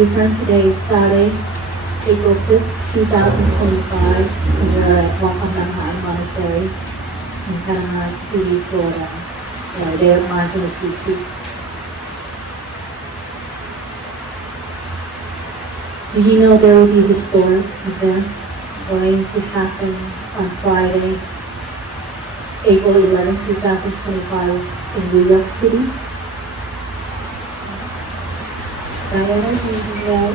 return today is Saturday, April 5th, 2025. We are at Hạnh Monastery in Panama City, Florida. They are Mindfulness retreat. Did you know there will be historic events going to happen on Friday, April 11, 2025 in New York City? Diana, you know?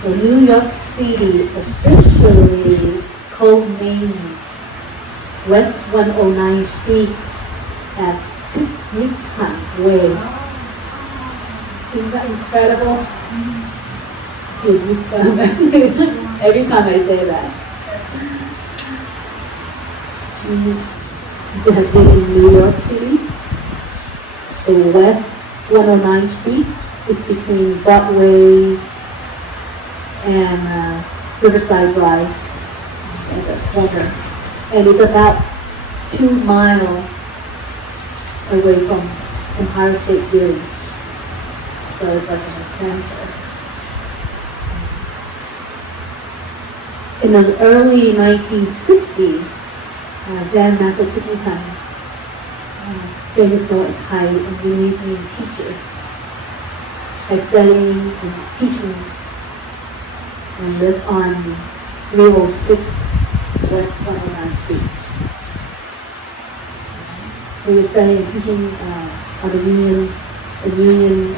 So New York City officially codenamed West 109th Street as Thich Thanh Way. Isn't that incredible? Feel goosebumps every time I say that. In New York City, the West 109th Street is between Broadway and Riverside Drive at the corner, and it's about 2 miles away from Empire State Building. So it's like in the center. In the early 1960s, Zen Master Thich Thanh, famous known Thai and Indonesian teacher, has studied and teaching and lived on 306 West 109th Street. He was studying and teaching on the Union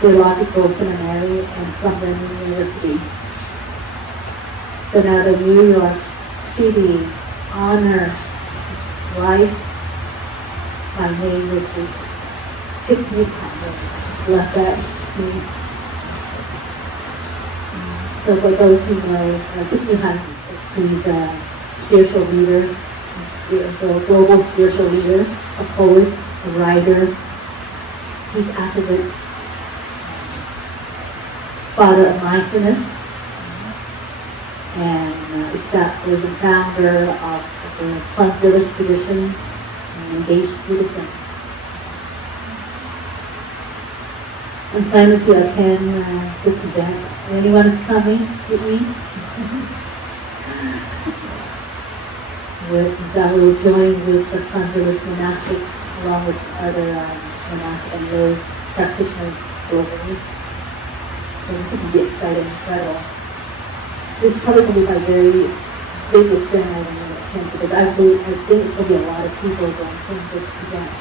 Theological Seminary and Columbia University. So now the New York City honor his life by name was Thich Thanh. Just love that to me. So for those who know Thich Thanh, he's a spiritual leader, a global spiritual leader, a poet, a writer, who's activist, father of mindfulness, and established and founder of the Plant Village tradition and engaged Buddhism. I'm planning to attend this event. Anyone is coming with me? I will join with the Plant Village monastic along with other monastic and lay practitioners globally. So this will be exciting, incredible. This is probably going to be my very biggest thing I'm going to attend because I think it's going to be a lot of people going to this event.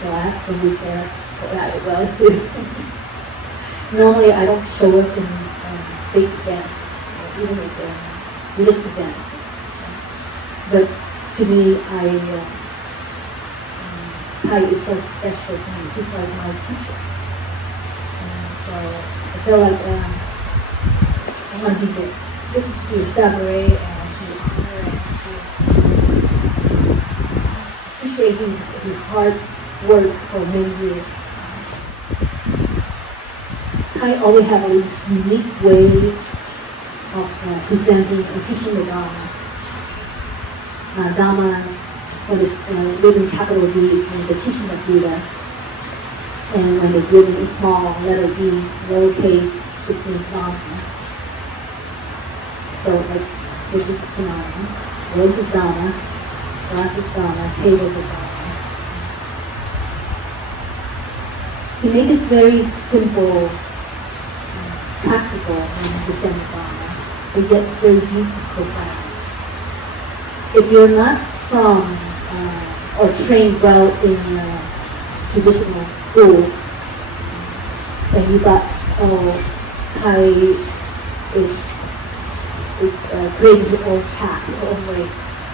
So I have to be there for that as well too. Normally I don't show up in big events, even if it's a Buddhist event. But to me, Thai is so special to me. He's like my teacher. So I feel like I want to be there just to celebrate and to honor and to appreciate his hard work for many years. Thai always have this unique way of presenting and teaching the Dharma. Dharma, when it's written capital D, is the teaching of Buddha. And when it's written in small letter D, lowercase, it means Dharma. So like, this is Dharma, rose is Dharma, glass is Dharma, table is Dharma. He made it very simple, practical when he presented Dharma. It gets very deep and profound. If you're not from or trained well in traditional school, and you thought, Thai is creating his own path, his own way.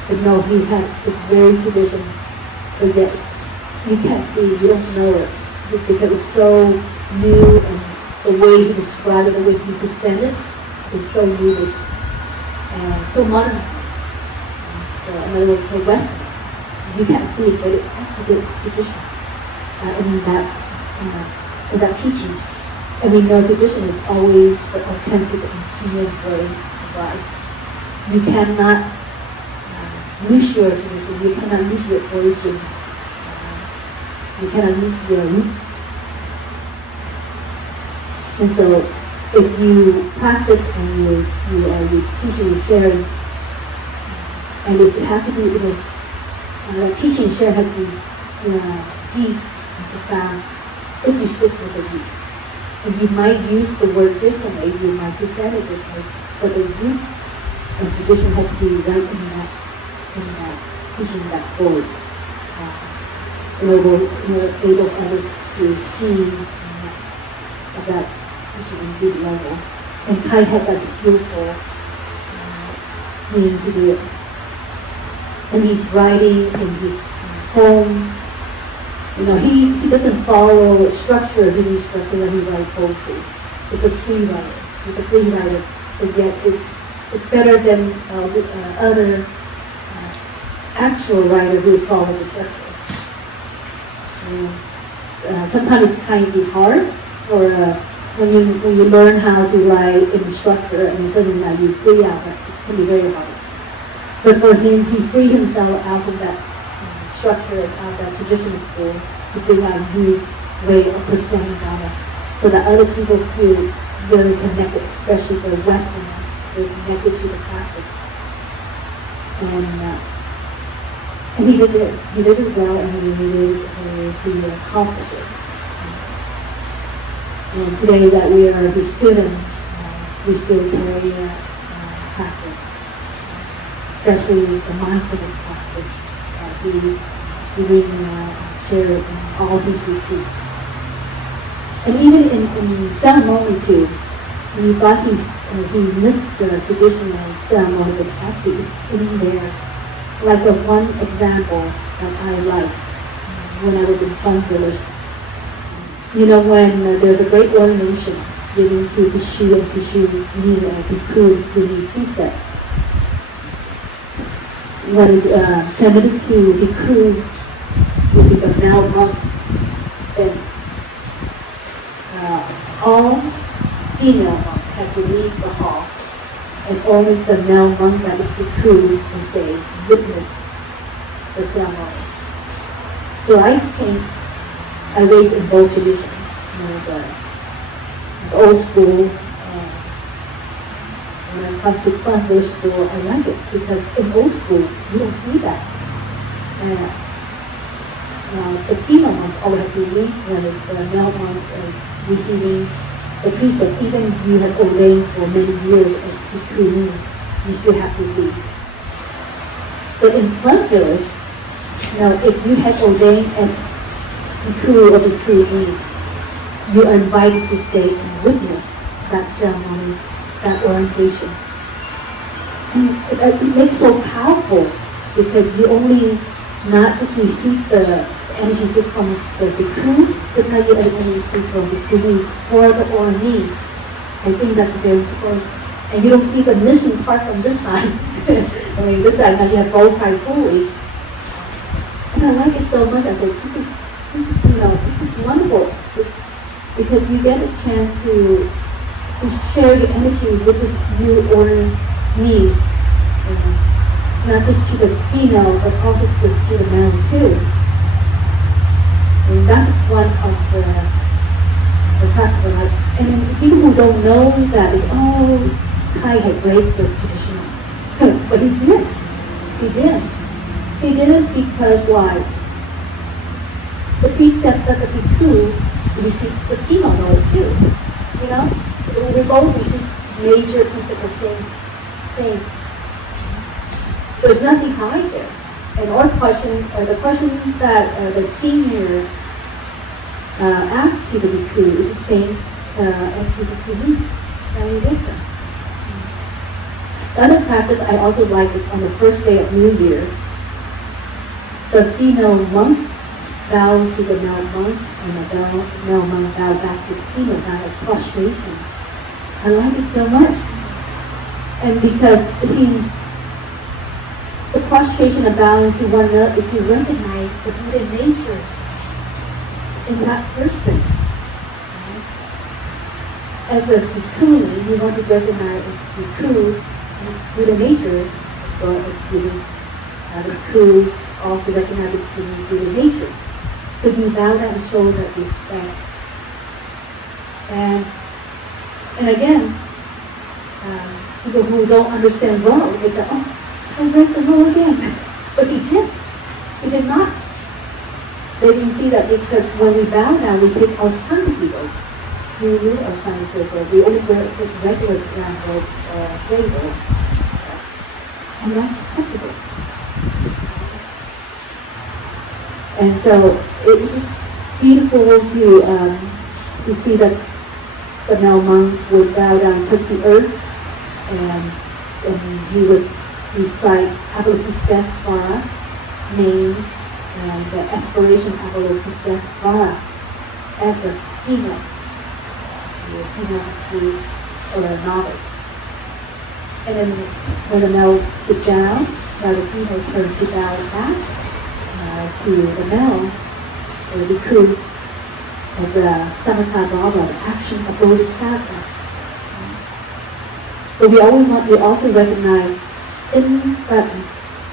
But no, he had this very tradition, but yet you can't see, you don't know it, because it's so new, and the way he described it, the way he presented is so new and so modern. So in other words, so Western. You can't see it, but it actually is tradition in that teaching. And we know tradition is always the authentic and genuine way of life. You cannot lose your tradition. You cannot lose your origin. You cannot lose your roots. And so if you practice and you teaching and sharing, and it has to be, teaching and sharing has to be deep and profound if you stick with it. And you might use the word differently, you might present it differently, but the root and tradition has to be right in that teaching, that forward. Enable others to see that teaching in deep level. And Thai had that skillful meaning to do it. And he's writing in his poem. He doesn't follow a structure, he structure when he writes poetry. It's a free writer. He's a free writer, and yet it's better than other actual writer who's following the structure. Sometimes it's kind of hard, or when you learn how to write in the structure and suddenly now you free out, it can be very hard. But for him, he freed himself out of that structure and out of that traditional school to bring out a new way of presenting Dharma, so that other people feel very connected, especially the Westerners, they're connected to the practice. And he did it. He did it well, and he accomplished it. And today that we are his student, we still carry that practice, especially the mindfulness practice that he really shared in all his retreats. And even in ceremony too, he missed the traditional ceremony, but actually it's in there. Like one example that I like when I was in Quan village. When there's a great ordination given to Bhikshu and Bhikshu need a Bhikkhu who need precept. What is submitted to Bhikkhu, which is the male monk, then all female monk has to leave the hall, and only the male monk that is Bhikkhu can stay, witness the ceremony. So I think I raised in both traditions, the old school. When I come to Quan village school, I like it because in old school you don't see that. The female monks always have to leave when it's the male monk receiving the precept. Even if you have ordained for many years as Bhikkhu, you still have to leave. But in Quan village, if you have ordained as Bhikkhu or Bhikkhu, you are invited to stay and witness that ceremony, that orientation. And it makes so powerful because you only not just receive the energy just from the Bhikkhu, but now you only receive from Bhikkhu for the orani. I think that's very important. And you don't see the missing part from this side. This side now you have both sides fully. And I like it so much. I said, this is wonderful because you get a chance to share your energy with this new order needs, not just to the female, but also to the male too. And that's just one of the practice. And people who don't know that, Thai had break the traditional. But he did. He did it because why? The precept that the Bhikkhu received the female role too. We both receive major precept the same. So there's nothing high there. And our question, the question that the senior asked to the Bhikkhu is the same as to the Bhikkhu. Very different. The other practice I also like is on the first day of New Year, the female monk bows to the male monk, and the male monk bows back to the female, out of prostration. I like it so much. And because the prostration of bowing to one another is to recognize the Buddha nature in that person. Right? As a Bhikkhu, you want to recognize a Bhikkhu Buddha nature as well as Buddha. The Bhikkhu also recognize the Buddha nature. So we bow down and show that respect. And And again, people who don't understand woe, they go, oh, I read the woe again. But he did. He did not. They didn't see that because when we bow down, we take our sanctity robe. We remove our sanctity robe. We only wear this regular brown robe or gray robe. And that's acceptable. And so it was just beautiful as you see that the male monk would bow down and touch the earth, and he would recite Avalokitesvara name and the aspiration Avalokitesvara as a female, or a novice. And then when the male sit down, now the female turn to bow back to the male, or the bhikkhu, as a samatha bhava, the action of bodhisattva. But we also recognize in that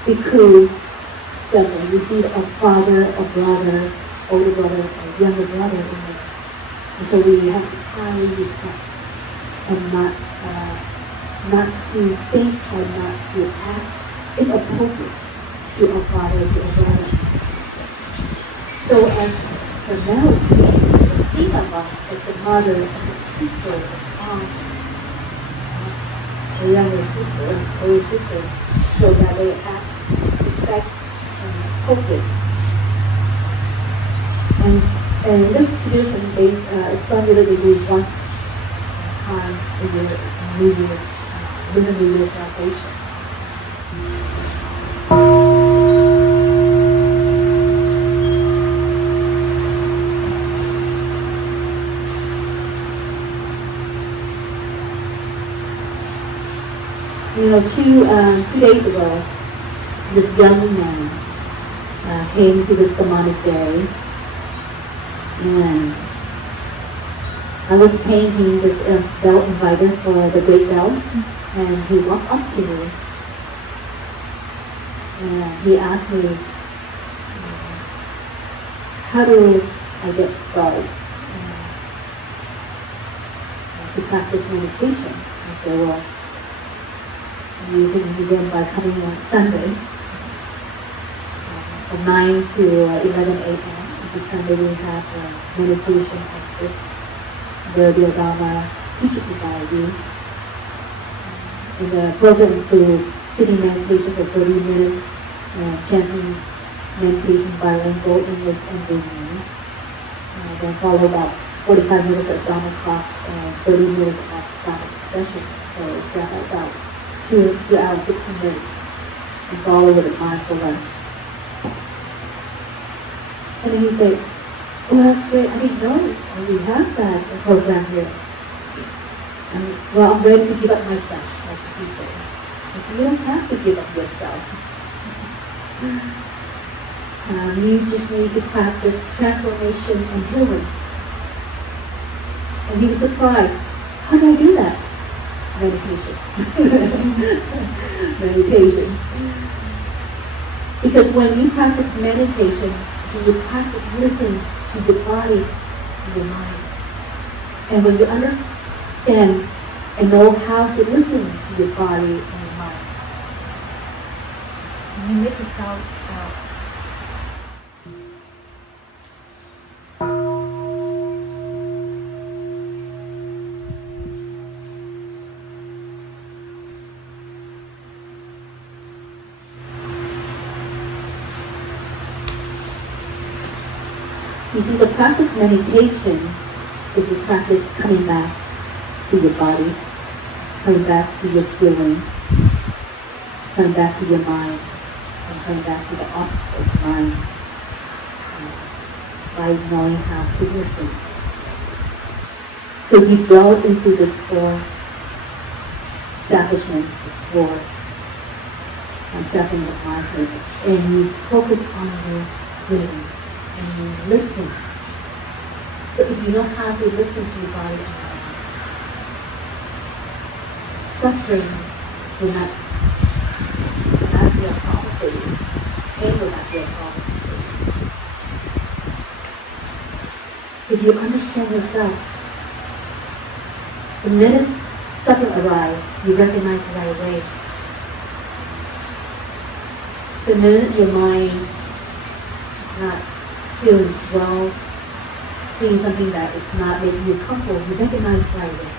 bhikkhu symbol, we see a father, a brother, older brother, a younger brother in there. And so we have to highly respect and not to think or not to act inappropriate to a father, to a brother. So as the male see the female monk as the mother, as a sister, as aunt, a younger sister, older sister, so that they act respect and appropriate. And this tradition, it's something that they do once time in the New Year, Lunar New Year celebration. You know, two days ago, this young man came to this monastery, and I was painting this bell inviter for the great bell, and he walked up to me, and he asked me, how do I get started to practice meditation? I said, well, you can begin by coming on Sunday from 9 to 11 a.m. Every Sunday we have a meditation of this Venerable Dharma teacher to guide you. And the program includes sitting meditation for 30 minutes, chanting meditation bilingual English and Vietnamese. Then follow about 45 minutes of Dharma talk and 30 minutes of Dharma discussion. So it's about 2 hours, 15 minutes, and follow with a mindfulness. And then he said, oh, that's great, I didn't know we have that program here. And, well, I'm ready to give up myself, that's what he said. I said, you don't have to give up yourself. You just need to practice transformation and healing. And he was surprised, how do I do that? Meditation. Because when you practice meditation, you practice listening to your body, to your mind. And when you understand and know how to listen to your body and your mind, you make yourself out. You see, the practice meditation is a practice coming back to your body, coming back to your feeling, coming back to your mind, and coming back to the object of mind by knowing how to listen. So you dwell into this four establishment, this four establishment of mindfulness, and you focus on your breathing. And you listen. So if you know how to listen to your body and mind, suffering will not be a problem for you. Pain will not be a problem for you. If you understand yourself, The minute suffering arrives, you recognize it right away. The minute your mind not feeling well, seeing something that is not making you comfortable, you recognize it right away.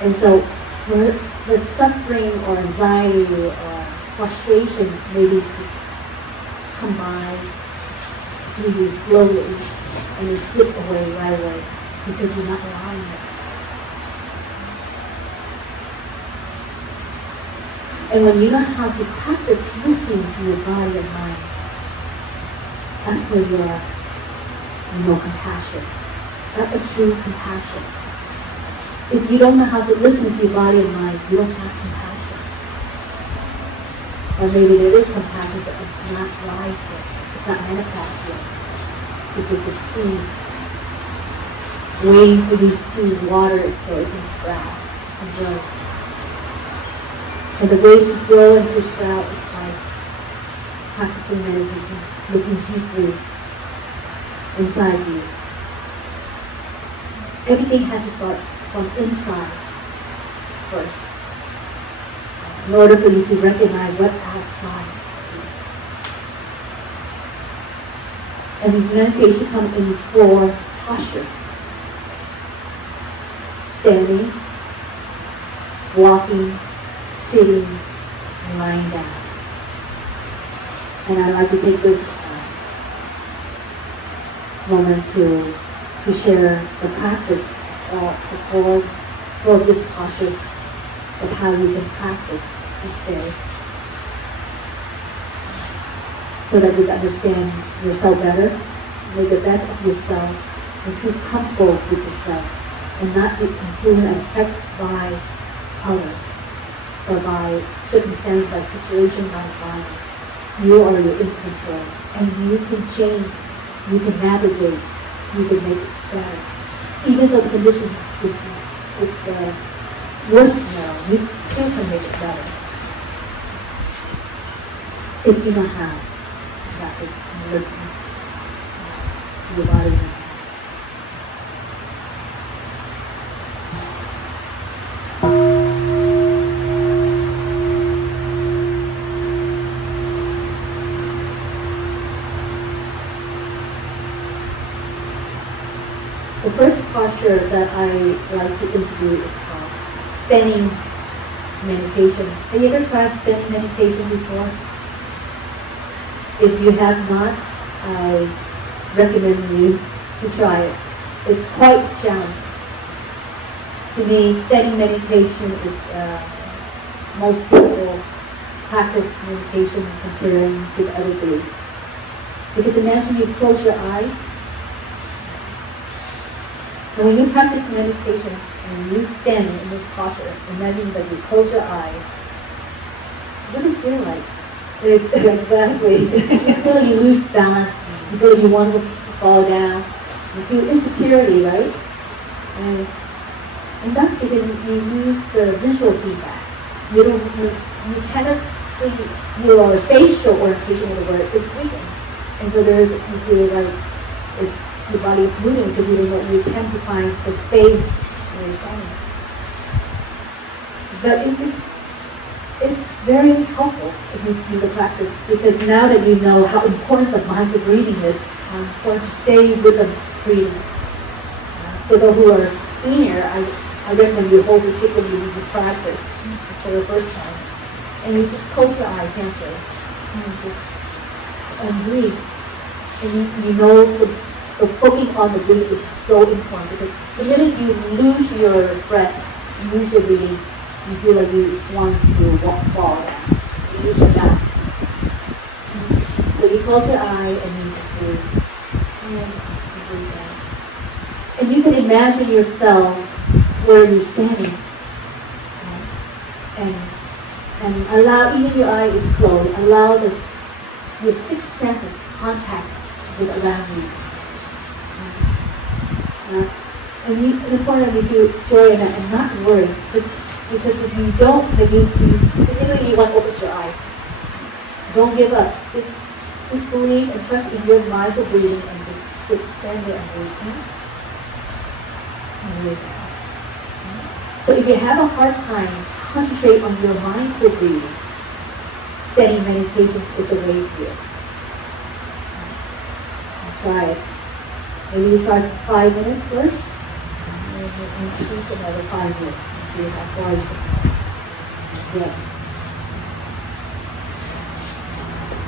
And so where the suffering or anxiety or frustration maybe just come by through you slowly and you slip away right away because you're not allowing it. And when you know how to practice listening to your body and mind, that's where you know compassion. That's a true compassion. If you don't know how to listen to your body and mind, you don't have compassion. Or maybe there is compassion, but it's not rise yet. It's not manifest yet. It's just a seed, waiting for you to water it so it can sprout and grow. And the way to grow and to sprout is by practicing meditation, looking deeply inside you. Everything has to start from inside first, in order for you to recognize what's outside. And meditation comes in 4 postures: standing, walking, sitting, and lying down. And I'd like to take this moment to share the practice for this posture of how you can practice each day, so that you can understand yourself better, make the best of yourself, and feel comfortable with yourself, and not be influenced and affected by others, or by circumstance, by situation, by environment. You are in control, and you can change, you can navigate, you can make it better. Even though the conditions is the worst now, you still can make it better. If you know how, that is listen to your body. The first posture that I like to introduce is called standing meditation. Have you ever tried standing meditation before? If you have not, I recommend you to try it. It's quite challenging. To me, standing meditation is most difficult practice meditation comparing to the other beliefs. Because imagine you close your eyes. And when you practice meditation and you stand in this posture, imagine that you close your eyes. What does it feel like? It's exactly. You feel like you lose balance. You feel like you want to fall down. You feel insecurity, right? And that's because you lose the visual feedback. You cannot see your spatial orientation of the word is weakened. And so you feel like your body is moving because you can't define the space where you're going. But it's very helpful if you do the practice, because now that you know how important the mindful breathing is, how important to stay with the breathing. For those who are senior, I recommend you hold the stick when you do this practice for the first time. And you just close your eyes gently and breathe. And you know the focusing on the breathing is so important, because the minute you lose your breath, you lose your breathing, you feel like you want to fall down. You lose your balance. So you close your eye and you just breathe. And you breathe out. And you can imagine yourself where you're standing. And allow, even your eye is closed, allow your 6 senses contact with around you. And it's important that you feel joy in that and not worry, because if you don't, then immediately you want to open your eye. Don't give up. Just believe and trust in your mindful breathing, and just stand there and breathe. and release off. So if you have a hard time, concentrate on your mindful breathing. Steady meditation is the way to do it. Try it. Maybe you start 5 minutes first, and then you increase another 5 minutes and see how far you can get.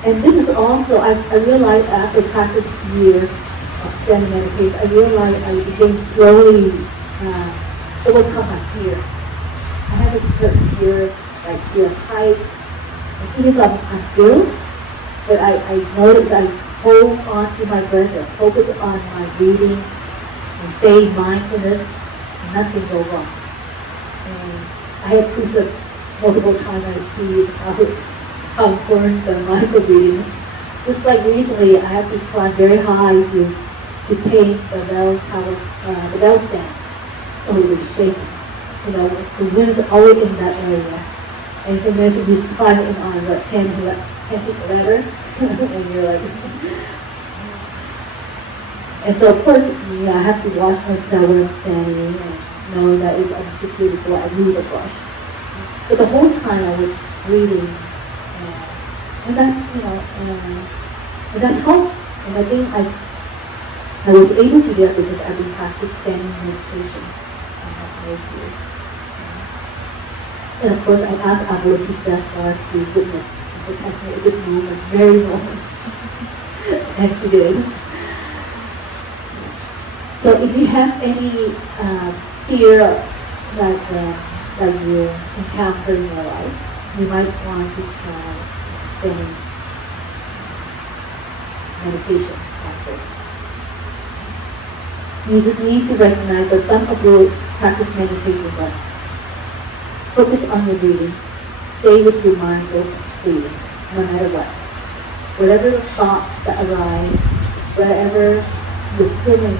And this is also, I realized after practicing years of standing meditation, I realized I became slowly overcome my fear. I have a certain fear, like fear of height, and even though I'm still, but I noticed I hold on to my breath and focus on my breathing and stay in mindfulness, and nothing goes wrong. And I have proved that multiple times I see how important the mindful breathing. Just like recently, I had to climb very high to paint the bell stand. Oh, it was shaking. You know, the wind is always in that area. And you can imagine you climbing on what 10 feet ladder, and you're like. And so of course, I have to watch myself when I'm standing and know that if I'm secure before I move across. But the whole time I was breathing, and that, and that's helped. And I think I was able to do that because I've been practicing standing meditation. And of course, I asked Avalokitesvara to be witness and protect me at this moment, very moment. And she did. So if you have any fear that you encounter in your life, you might want to try standing meditation practice. You need to recognize that some of your practice meditation but focus on your breathing. Stay with your mindful breathing, no matter what. Whatever thoughts that arise, wherever your feeling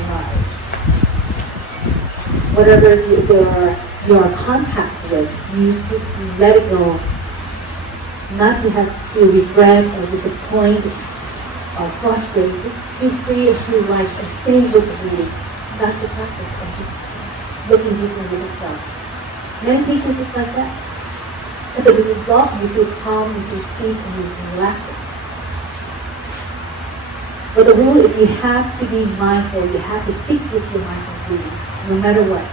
arise, whatever you're in contact with, you just let it go. Not to have to regret or disappoint or frustrate. Just feel free and feel light and stay with the breathing. That's the practice of just looking deeper with yourself. Meditation is just like that. And the result, you feel calm, you feel peace, and you relax. But the rule is you have to be mindful. You have to stick with your mindful breathing, no matter what.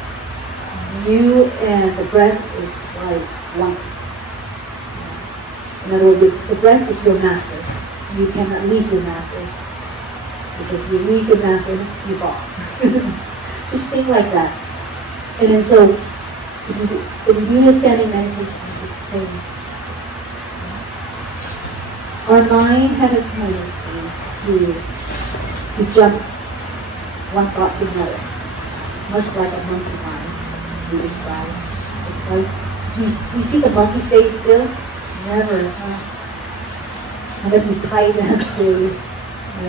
You and the breath is like one. In other words, the breath is your master. You cannot leave your master. Because if you leave your master, you fall. Just think like that. And then so, if you do the standing meditation, it's the same. Our mind had a tendency to jump one thought to another, much like a monkey mind we describe. It's like, you see the monkey stay still? Never. Unless you tie them to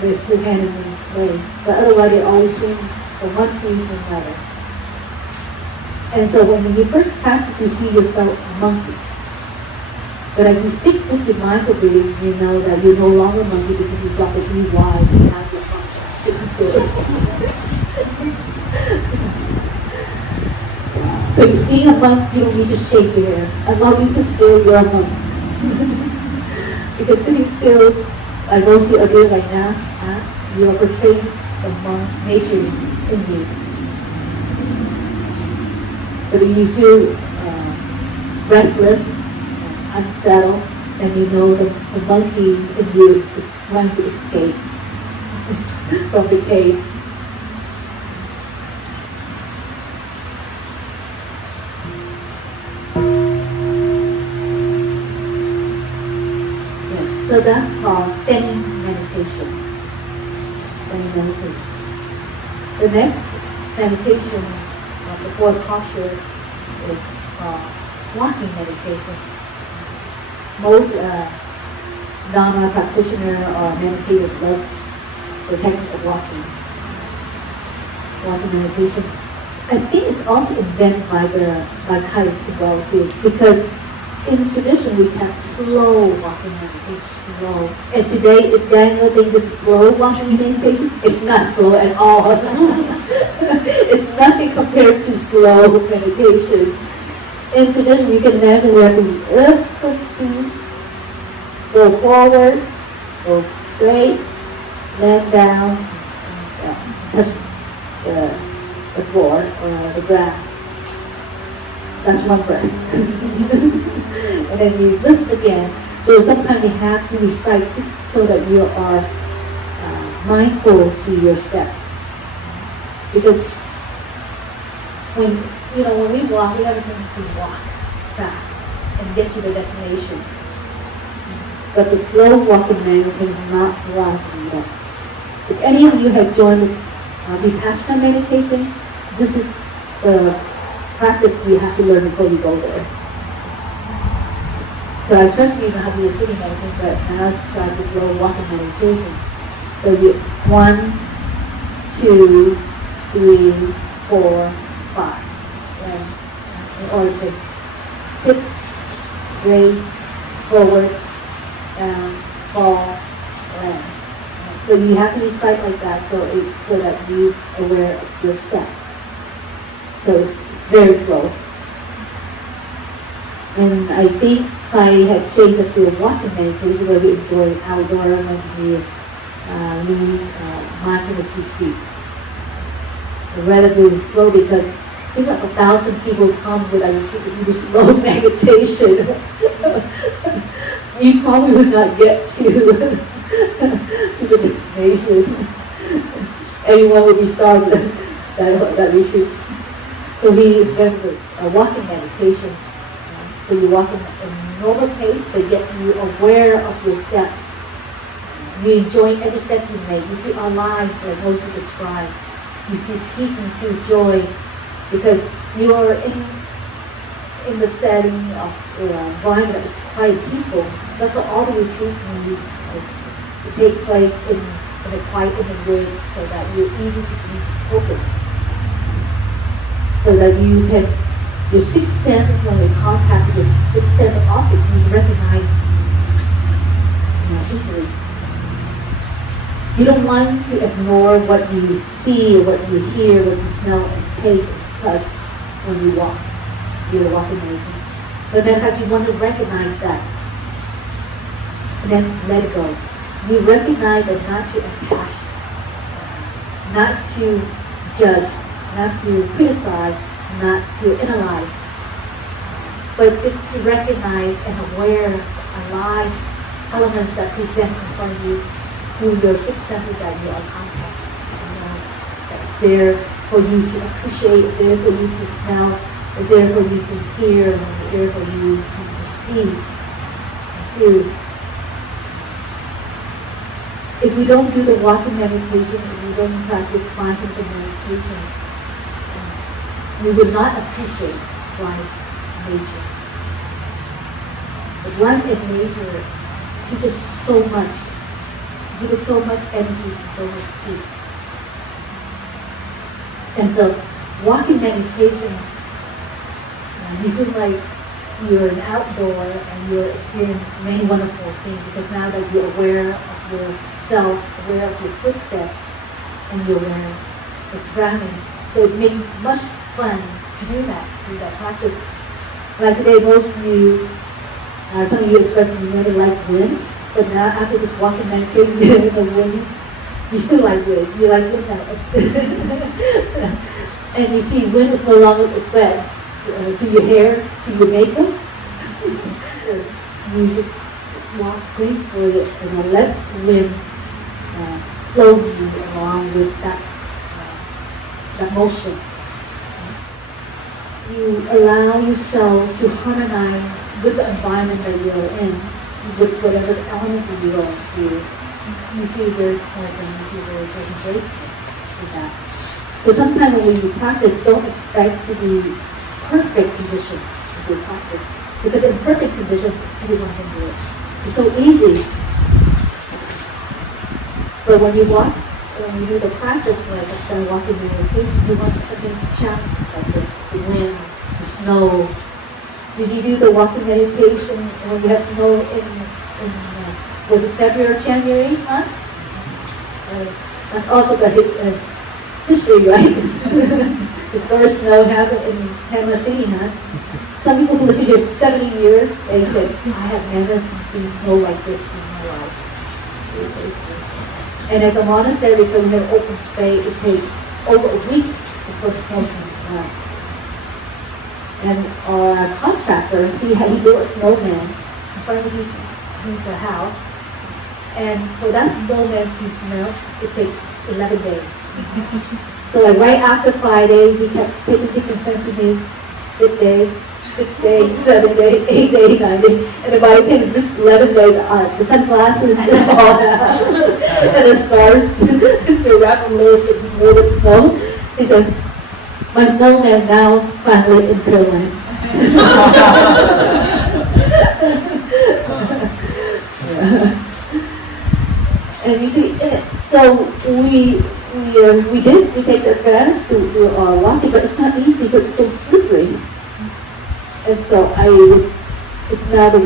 their 2 hands and legs. But otherwise, they always swing from one tree to another. And so when you first practice, you see yourself a monkey. But if you stick with your mindful breathing, you know that you're no longer a monkey because you drop the EYs and now you're sitting still. So being a monk, you don't need to shake your hair. As long as you sit still, you're a monk. Because sitting still, like most of you are doing right now, you are portraying the monk nature in you. But if you feel restless, unsettled, then you know the monkey in you is trying to escape from the cave. Yes, so that's called standing meditation. Standing meditation. The next meditation of the 4 posture is called walking meditation. Most Dharma practitioner or meditative love the technique of walking meditation. I think it's also invented by Thai as well too, because in tradition we have slow walking meditation, slow. And today, if Daniel thinks this is slow walking meditation, it's not slow at all. compared to slow meditation. In tradition, you can imagine we have to go forward, go straight, then down, and touch the floor or the ground. That's one breath. And then you lift again. So sometimes you have to recite so that you are mindful to your step. Because when we walk, we have a tendency to walk fast and get to the destination. But the slow walking meditation is not allowed to do that. If any of you have joined this Vipassana meditation, this is the practice you have to learn before you go there. So I trust you know how to do a sitting meditation, but now try to go walking meditation. So you 1, 2, 3, 4, 5. Or to tip, raise, forward, down, fall, land. So you have to recite like that so that you are aware of your step. So it's very slow. And I think I had changed it to a walking meditation where we enjoy outdoor when we leave mindfulness retreat. I'd rather do it slow because I think 1,000 people come with a retreat to do slow meditation. You probably would not get to the destination. Everyone would be starving that retreat. So we have a walking meditation. So you walk in normal pace, but yet you're aware of your step. You enjoy every step you make. You feel alive, like Moses described. You feel peace and feel joy because you are in the setting of environment that is quite peaceful. That's what all the retreats need. To take place in a quiet way so that you're easy to focus. So that you can, your six senses, when you contact with your six sense of object, you recognize easily. You don't want to ignore what you see, what you hear, what you smell and taste and touch when you walk. You're walking meditation. But matter of fact, you want to recognize that. And then let it go. You recognize that not to attach, not to judge, not to criticize, not to analyze, but just to recognize and aware alive elements that present in front of you through your six senses that you are contact. That's there for you to appreciate, there for you to smell, there for you to hear, and there for you to perceive and feel. If we don't do the walking meditation, if we don't practice mindfulness and meditation, we would not appreciate life and nature. But life and nature teaches so much, give us so much energy and so much peace. And so, walking meditation, you feel like you're an outdoor and you're experiencing many wonderful things because now that you're aware of yourself, aware of your footstep, and you're aware of the surrounding. So it's making much fun to do that practice. Like today, most of you, some of you especially, you never like wind, but now after this walking meditation, the wind, you still like wind. You like wind now. And you see, wind is no longer a threat to your hair, to your makeup. You just walk gracefully and let wind flow you along with that motion. You allow yourself to harmonize with the environment that you're in, with whatever elements that you are into. You feel very pleasant, you feel very grateful for that. So sometimes when you practice, don't expect to be perfect condition of your practice. Because in perfect condition, everyone can do it. It's so easy. But when you walk, when you do the practice, like I said, walking meditation, you want something challenging like this, the wind, the snow. Did you do the walking meditation when you had snow in was it February or January month? That's also the history, right? historic snow happened in Panama City, huh? Some people who live here 70 years, they said, I have never seen snow like this in my life. And at the monastery, because we have open space, it takes over a week before the snow comes down. And our contractor, he built a snowman in front of his house. And for that snowman to melt, it takes 11 days. So like right after Friday, he kept taking pictures and sending to me 5th day, 6th day, 7th day, 8th day, 9th day. And then by the time this 11th day, the sunglasses is all out. And the scarves, still wrapped in little snow. He said, my snowman now finally in Thailand. And you see, so we take the advantage to do our walking, but it's not easy because it's so slippery. And so now the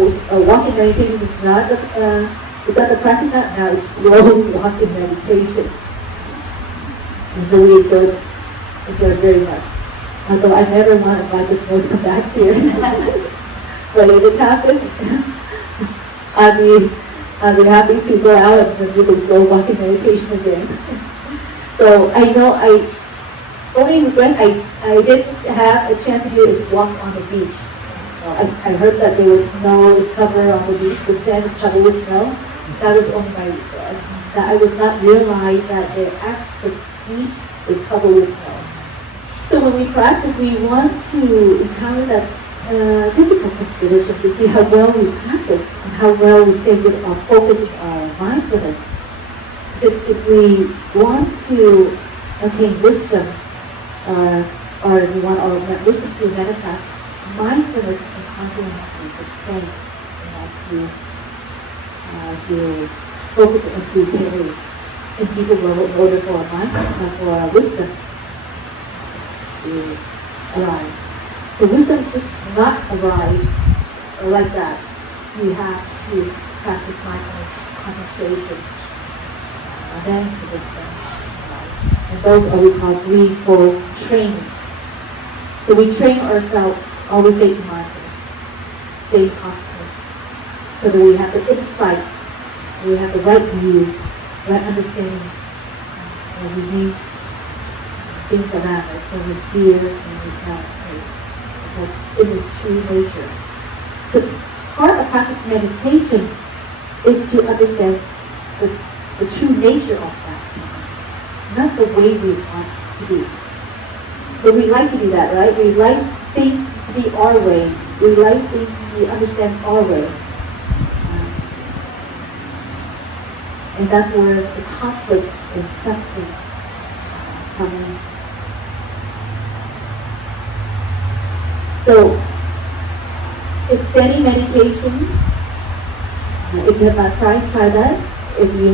walking meditation is not the practice now it's slow walking meditation. And so we enjoy it very much. Although I never want to invite the snow to come back here. But if it happens, I'll be happy to go out and do the slow walking meditation again. So I know only regret I didn't have a chance to do is walk on the beach. I heard that there was snow was covered on the beach, the sand is covered with snow. That was only that I was not realized that the beach is covered with snow. So when we practice, we want to encounter that difficult conditions to see how well we practice and how well we stay with our focus of our mindfulness. Because if we want to attain wisdom, or we want our wisdom to manifest, mindfulness and consciousness to sustain, to focus into getting a deeper level in order for our mind and for our wisdom to arise. So wisdom just not arrive like that. You have to practice mindfulness, concentration, and then the wisdom. And those are we call threefold training. So we train ourselves always stay in mindfulness, stay in consciousness, so that we have the insight, we have the right view, right understanding when we view things around us, when we hear and we smell. Because it is true nature. So part of practice meditation is to understand the true nature of that, not the way we want to do. But we like to do that, right? We like things to be our way. We like things to be understand our way. And that's where the conflict and suffering come in. So, extending meditation, if you have not try that. If you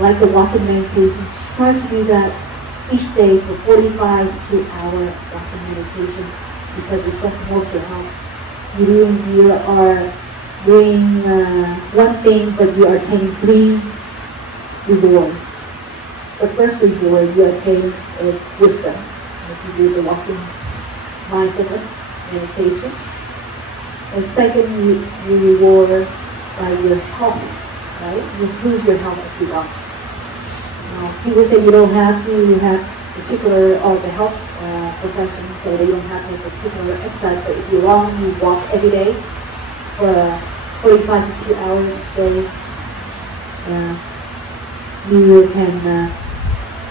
like the walking meditation, try to do that each day for 45 to 2 hour walking meditation, because it's much more to help. You are doing one thing, but you are attaining 3 rewards. The first reward you attain is wisdom. If you do the walking mindfulness meditation. And second, you reward by your health, right? You improve your health if you walk. People say you don't have to have particular, or the health professionals say they don't have to have particular exercise, but if you walk every day for 45 to 2 hours each day, you can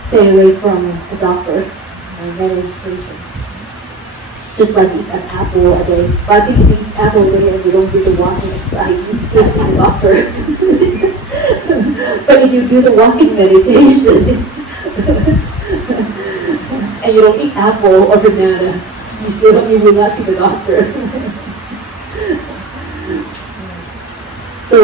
stay away from a doctor and medication. Just like eat an apple a day. But I think if you eat an apple a day and you don't do the walking exercise, you still see the doctor. But if you do the walking meditation and you don't eat apple or banana, you will not see the doctor. So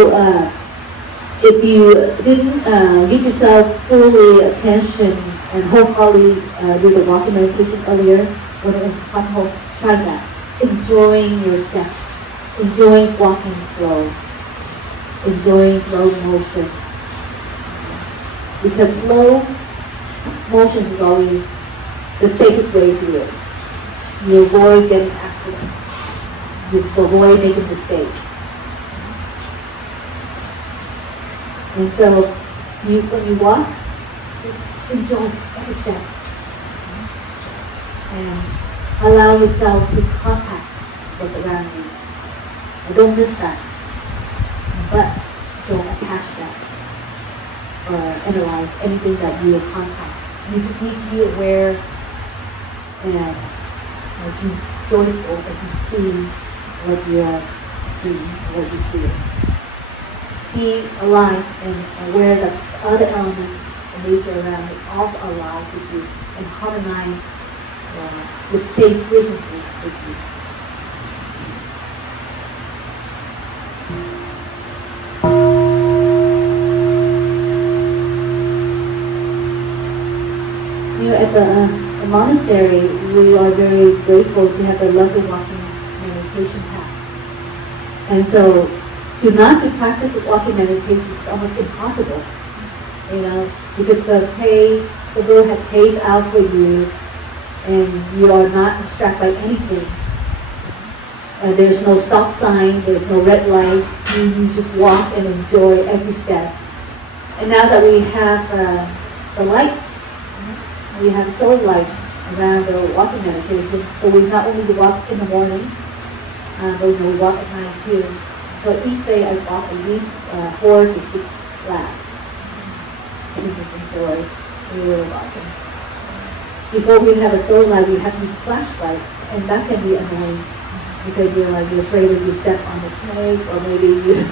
if you didn't give yourself fully attention and wholeheartedly do the walking meditation earlier, when you come home, try that. Enjoying your steps, enjoying walking slow, enjoying slow motion. Because slow motion is always the safest way to do it. You avoid getting accidents. You avoid making mistakes. And so, when you walk, just enjoy every step. And allow yourself to contact what's around you. And don't miss that. But don't attach that or analyze anything that you contact. You just need to be aware and to be joyful that you see what you are seeing, what you feel. Just be alive and aware that other elements of nature around you also are alive with you and harmonize the same frequency with you. At the monastery, we are very grateful to have the lovely walking meditation path. And so, not to practice walking meditation is almost impossible. Because the road has paved out for you, and you are not distracted by anything. There's no stop sign, there's no red light. You just walk and enjoy every step. And now that we have the light, we have solar light around the walking meditation, so we not only walk in the morning, but we walk at night too. So each day I walk at least 4 to 6 laps, and we just enjoy the walking. Before we have a solar light, we have to use a flashlight, and that can be annoying because you're afraid that you step on the snake, or maybe you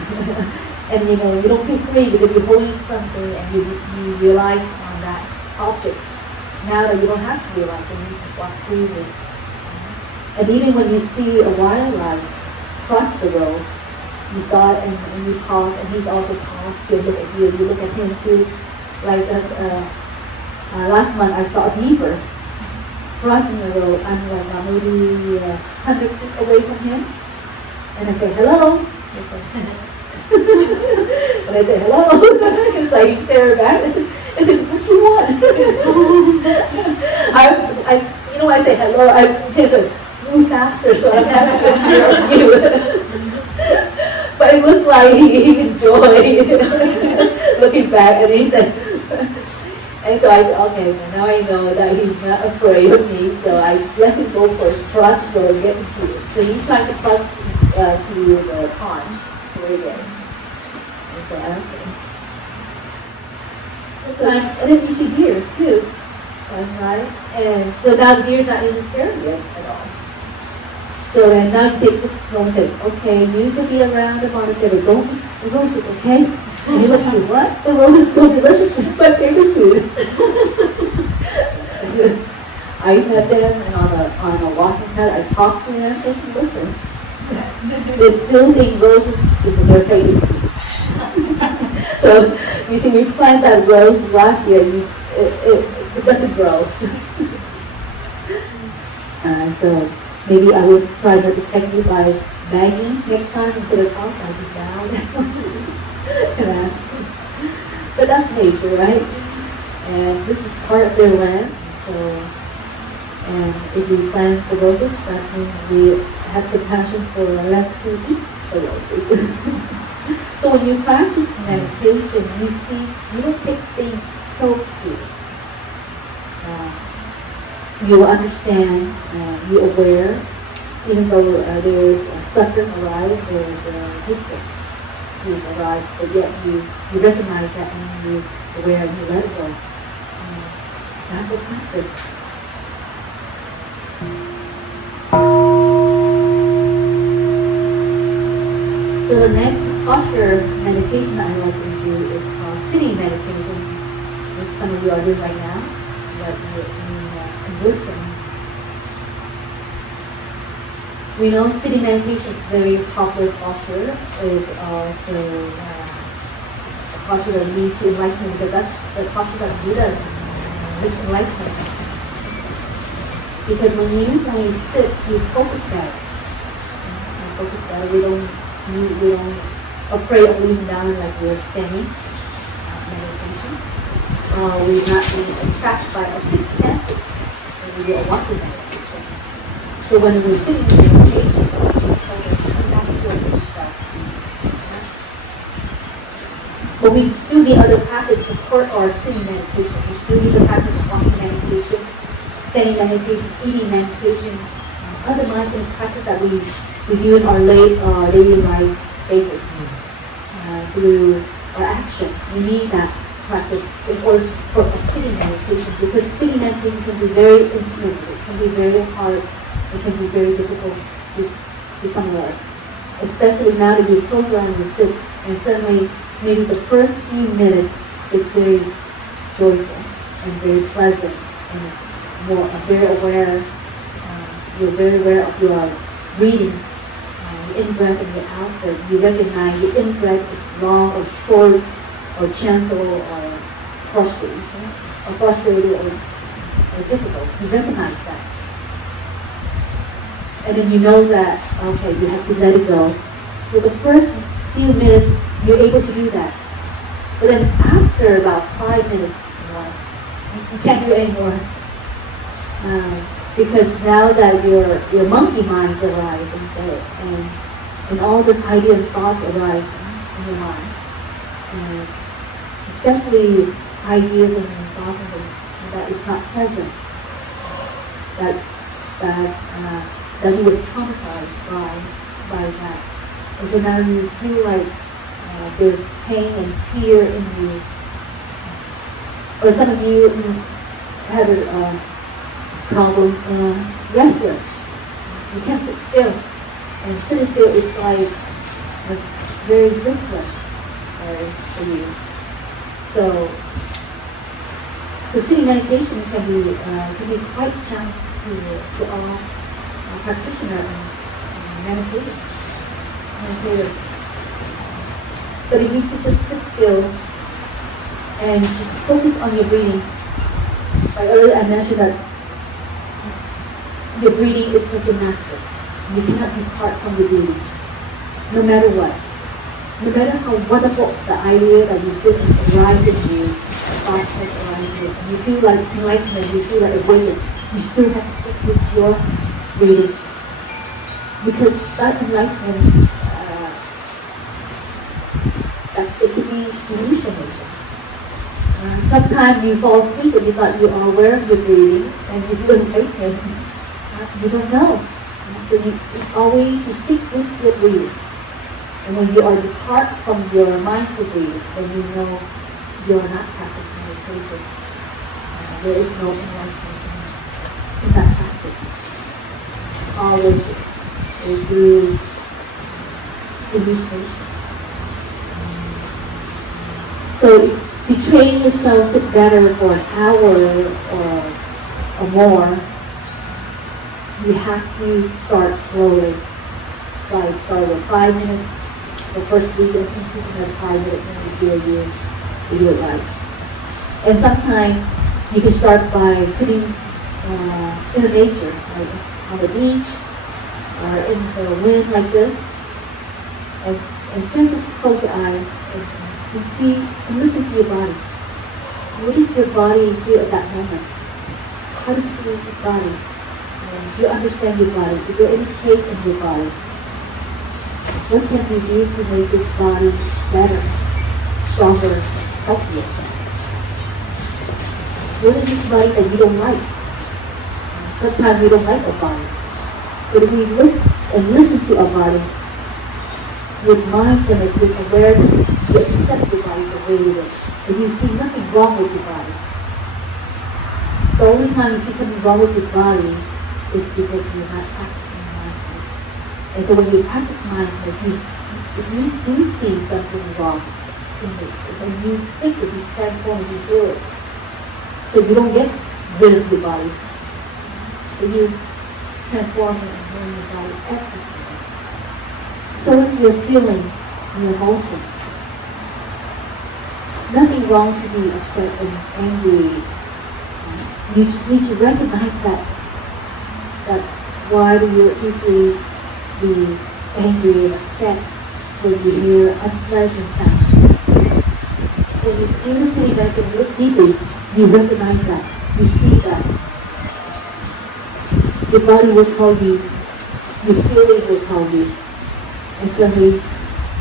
and you don't feel free because you're holding something and you realize on that object. Now that you don't have to realize it, you just walk freely. And even when you see a wildlife cross the road, you saw it and you pause, and he's also paused to look at you, and you look at him too. Like last month I saw a beaver crossing the road. I'm like maybe 100 feet away from him, and I say hello. When I say hello, it's like you stare back. I said, what do you want? When I say hello, I just move faster so I have to get near you. But it looked like he enjoyed looking back, and he said, and so I said, okay, well, now I know that he's not afraid of me, so I just let him go first, cross the road, get into it. So he tried to cross to the pond, where he is. And so I okay. And then you see deer too, right? And so now the deer's not even scared yet at all. So then now you take this moment and say, okay, you can be around the monastery, but don't eat the roses, okay? And you look at you, what? The rose is so delicious, this is my favorite food. I met them, and on a walking path, I talked to them, and listen. They still think roses is their favorite food. So, you see, we planted that rose last year, it doesn't grow. So, maybe I would try to protect you by begging next time instead of talking down. But that's nature, right? And this is part of their land. So, and if we plant the roses, that means we have compassion for them to eat the roses. So when you practice meditation, you see, you don't take things so serious. You understand, you're aware, even though there is suffering arise, there is difference arise, but yet you recognize that and you're aware and you let it go. That's the practice. So the next posture meditation that I want you to do is called sitting meditation, which some of you are doing right now, but in listen. We know sitting meditation is a very popular posture. It is also a posture that leads to enlightenment, because that's the posture that Buddha reached enlightenment. Because when you sit, you focus better. We don't afraid of losing balance like we're standing meditation. We're not being attracted by our six senses. when we do a walking meditation. So when we're sitting in meditation, we come back to ourselves. But we still need other practice to support our sitting meditation. We still need the practice of walking meditation, standing meditation, eating meditation, other mindfulness practice that we do in our daily life basis. Through our action, we need that practice in order to support a sitting meditation, because sitting meditation can be very intimate, it can be very hard, it can be very difficult to some of us. Especially now that you close your eyes and you sit, and suddenly maybe the first few minutes is very joyful and very pleasant and more very aware. You're very aware of your breathing, your in-breath and your out-breath. You recognize your in-breath is long or short or gentle or frustrated or difficult. You recognize that. And then you know that, okay, you have to let it go. So the first few minutes, you're able to do that. But then after about 5 minutes, you can't do it anymore. Because now that your monkey minds arise and all this idea and thoughts arise in your mind, and especially ideas and thoughts that is not present, that he was traumatized by that, and so now you feel like there's pain and fear in you, or some of you have a problem, restless. You can't sit still. And sitting still is like very listless for you. So sitting meditation can be quite challenging to all practitioners and meditators. But if you could just sit still and just focus on your breathing. Like earlier I mentioned that your breathing is like your master. You cannot depart from your breathing, no matter what. No matter how wonderful the idea that you sit and arises in you, thoughts arise in you, and you feel like enlightenment, you feel like awakened, you still have to stick with your breathing. Because that enlightenment, it could be hallucination. Sometimes you fall asleep and you thought you are aware of your breathing, and you feel enlightenment. You don't know. So you always to stick with your breathing. And when you are depart from your mindful breathing, then you know you are not practicing meditation. There is no enlightenment in that practice. Always through hallucination. So to train yourself to sit better for an hour or more, you have to start slowly. Like start with 5 minutes. The first week, I think you can have 5 minutes and you do it right. And sometimes you can start by sitting in the nature, like on the beach or in the wind like this. And just close your eyes and see and listen to your body. What did your body feel at that moment? How do you feel your body? Do you understand your body? Is there any pain in your body? What can we do to make this body better, stronger, healthier? What is this body that you don't like? Sometimes we don't like our body. But if we look and listen to our body with mindfulness, with awareness, you accept your body the way it is. And you see nothing wrong with your body. The only time you see something wrong with your body is because you're not practicing mindfulness. And so when you practice mindfulness, if you do see something wrong, and you fix it, you transform it, you do it. So you don't get rid of your body, but you transform it and bring your body everything. So is your feeling, your emotion. Nothing wrong to be upset and angry. You just need to recognize that why do you easily be angry and upset when you hear unpleasant sound. When you're sitting back and look deeply, you recognize that, you see that. your body will tell you, your feeling will tell you. And so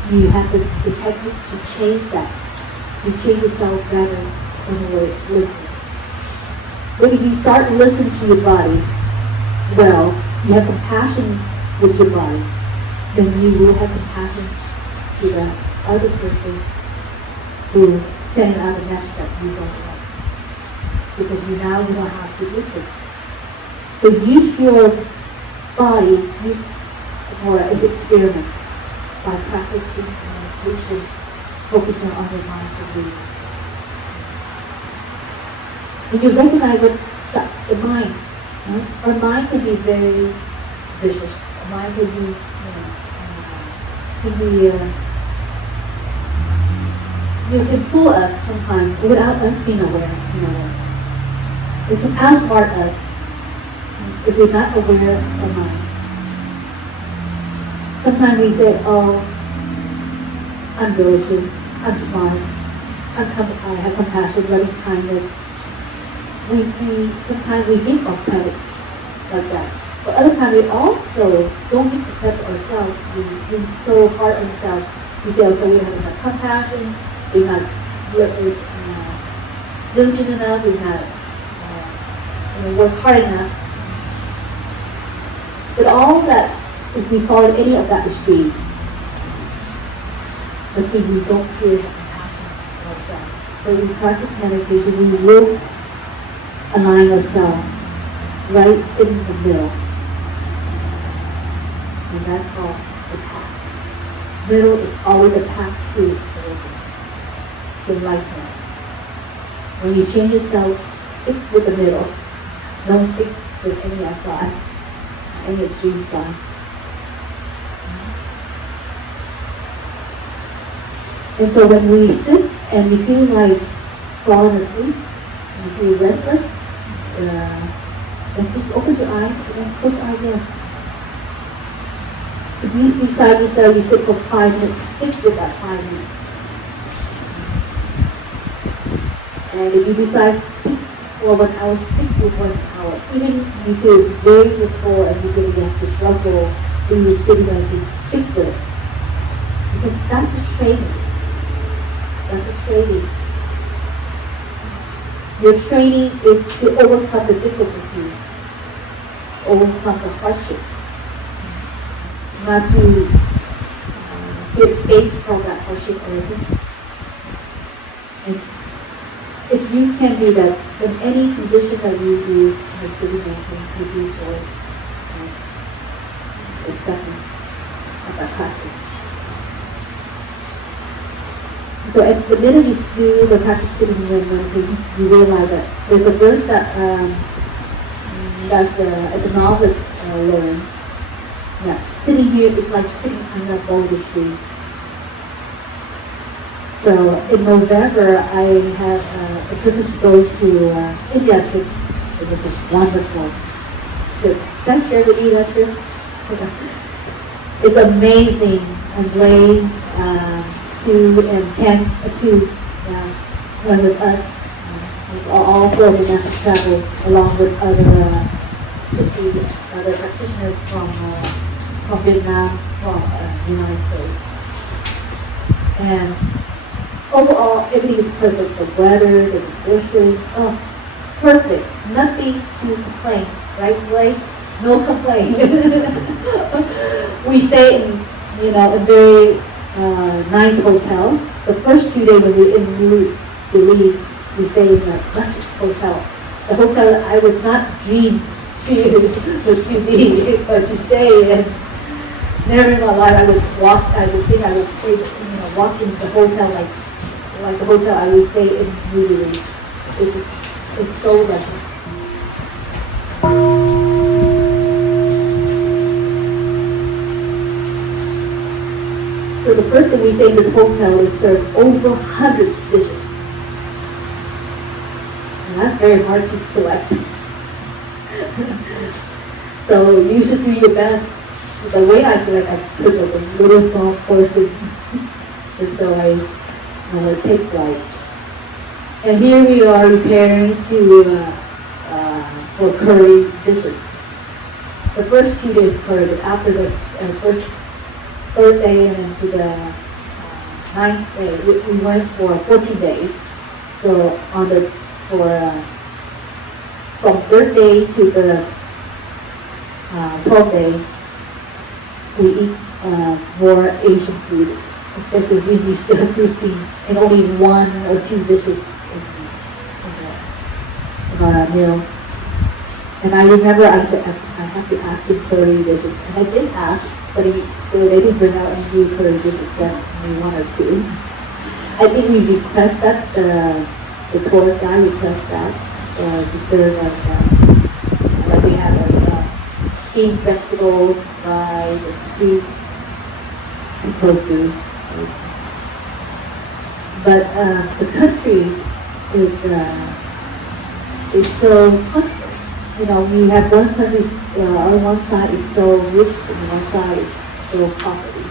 you have the technique to change that. You change yourself better in a way of listening. When you start listening to your body, well, you have compassion with your body, then you will have compassion to the other person who sent out a message that you don't like. Because you now know how to listen. So use your body for an experiment by practicing meditation, focusing on your mindful breathing. When you recognize what the mind, our mind can be very vicious. Our mind can be, can fool us sometimes without us being aware. It can outsmart us if we're not aware of our mind. Sometimes we say, oh, I'm diligent, I'm smart, I have compassion, loving kindness. Sometimes we give our credit like that. But other times we also don't give the credit ourselves. We're so hard on ourselves. We say, we don't have enough compassion, we're not diligent enough, we're not work hard enough. But all that, if we follow any of that stream, must mean we don't truly have compassion for ourselves. When we practice meditation, we will align ourselves right in the middle. And that's called the path. Middle is always the path to enlightenment. When you change yourself, stick with the middle. Don't stick with any side, any extreme side. And so when we sit and you feel like falling asleep, and you feel restless, then just open your eyes and then close your eyes again. If you decide yourself, you sit for 5 minutes, stick with that 5 minutes. And if you decide to for 1 hour, stick with 1 hour. Even if you feel it's very difficult and you're going to have to struggle when you're sitting there, you stick with it. Because that's the training. That's the training. Your training is to overcome the difficulties, overcome the hardship, not to escape from that hardship or anything. And if you can do that, in any condition that you do in your city mountain, give you joy and acceptance of that practice. So at the minute you do the practice sitting in meditation, you realize that there's a verse that as a novice learned. Yeah, sitting here is like sitting under a boulder tree. So in November, I had the privilege to go to India trip. It was a wonderful trip. Can I share with you that trip? It's amazing. I'm laying went with us. All 4 of the master travel along with other practitioners from Vietnam, from the United States. And overall, everything is perfect. The weather, the ocean, perfect. Nothing to complain, right, Blake? No complaint. We stayed in, a very nice hotel. The first 2 days when we were in New Delhi, we stayed in a luxurious hotel. The hotel that I would not dream to be, but to stay. And never in my life I would walk. I would think I would stay, walk in the hotel like the hotel I would stay in New Delhi. It's so lucky. So the first thing we say in this hotel is serve over 100 dishes. And that's very hard to select. So you should do your best. The way I select, I put a little small portion. And so I know what it tastes like. And here we are preparing for curry dishes. the first 2 days occurred after the first third day and then to the ninth day. We went for 14 days. So on the from third day to the 12th day, we eat more Asian food, especially Viennese cuisine, and only 1 or 2 dishes in our meal. And I remember I said I have to ask him curry dishes, and I did ask, but they didn't bring out any new curry dishes, except maybe 1 or 2. I think we requested that the tour guide requested that to serve like we have steamed vegetables, rice, and soup, and tofu. But the country is so country. You know, we have one country on one side is so rich and one side is so poverty.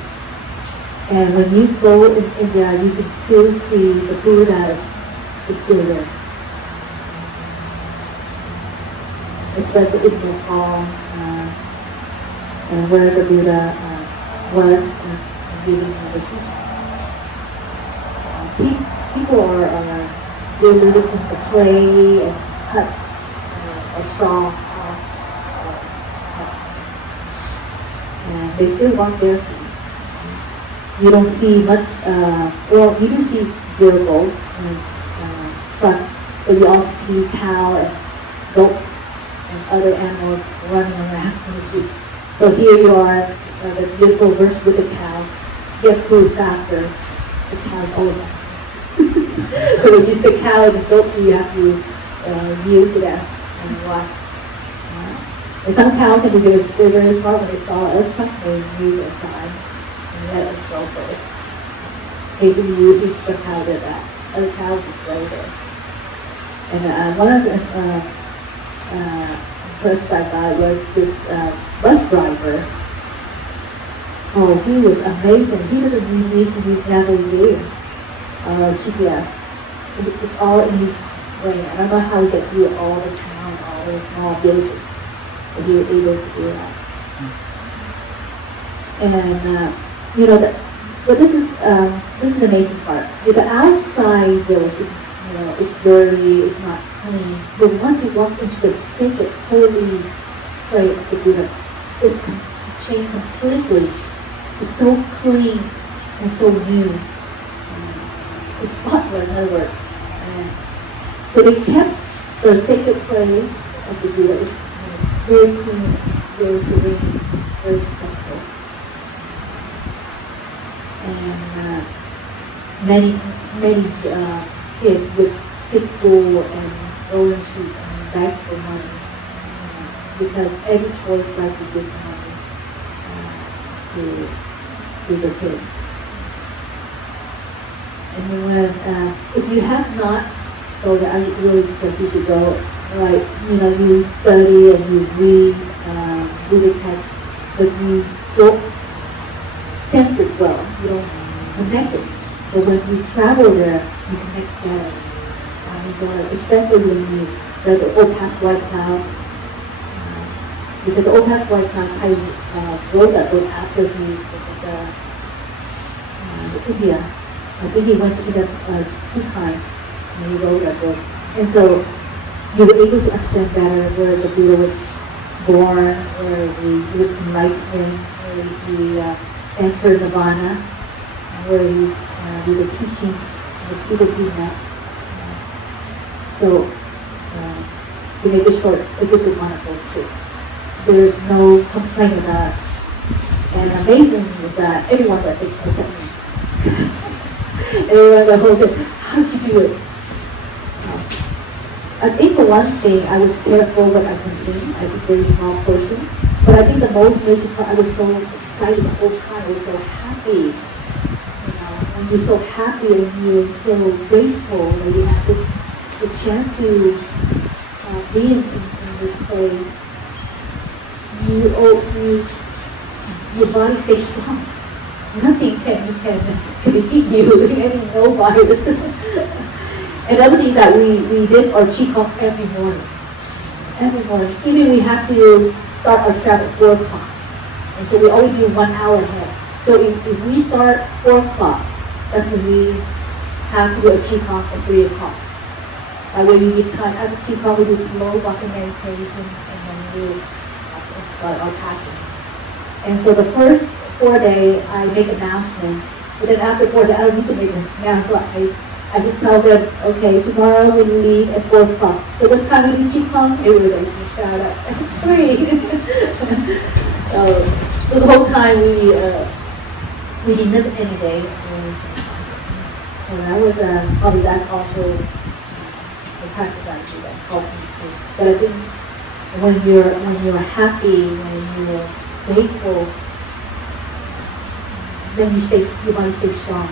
And when you go in India, you can still see the Buddha is still there. Especially in Nepal, and where the Buddha was giving the teaching. People are still living in the clay and hut or straw house, and they still want their food. You don't see much, well, you do see vehicles and trucks, but you also see cow and goats and other animals running around in the streets. So here you are, the vehicle versus with the cow. Guess who's faster? The cow's older. But when you see the cow and the goat, you have to yield to them and walk. And some cows can be very smart when they saw us come, they moved aside and let us go first. Occasionally you see some cow did that. Other cows just lay there. And one of the first I got was this bus driver. Oh, he was amazing. He doesn't need to be navigate GPS. It's all in his brain. I don't know how he get through all the town, all the small villages, but he was able to do that. And you know, but this is the amazing part. The outside village is, you know, it's dirty, it's not clean. But once you walk into the sacred, holy place of the Buddha, it's changed completely. It's so clean and so new. It's spotless, in other words. So they kept the sacred place of the Buddha is very clean, very serene, very respectful. And many kids would skip school and go in the street and beg for money, because every tourist likes to give money to the kids. And when if you have not go there, I really suggest you should go. Like, you know, you study and you read the text, but you don't sense it well. You don't connect it. But when you travel there, you connect better. Especially when you the old past white cloud, because the old past white cloud, I wrote that book after he was in India. I think he went to Tibet 2 times and he wrote that book. And so you were able to understand better where the Buddha was born, where he was enlightened, where he entered Nirvana, where he was teaching the people he met. So to make it short, it's just a wonderful trip. There's no complaint about it. And amazing is that everyone does it except me. Everyone the whole said, how did you do it? I think for one thing, I was careful what I consumed. I think very small portion. But I think the most amazing part, I was so excited the whole time. I was so happy. You know, and you're so happy and you're so grateful that you have the chance to be in this place. Your body stays strong. Nothing can defeat you, and no virus. Another thing that we did our qigong every morning. Every morning. Even we have to start our track at 4 o'clock. And so we always do 1 hour ahead. So if we start 4 o'clock, that's when we have to do a qigong at 3 o'clock. That way we give time. After qigong, we do slow walking meditation, and then we start our packing. And so the first 4 days, I make an announcement. But then after 4 days, I don't need to make an announcement. I just tell them, okay, tomorrow we leave at 4 o'clock. So what time we do qigong? Everybody just shout out at 3. So the whole time we didn't miss any day. So that was probably that also the practice I do that helped me too. But I think when you're happy, when you're grateful, then your body stays strong.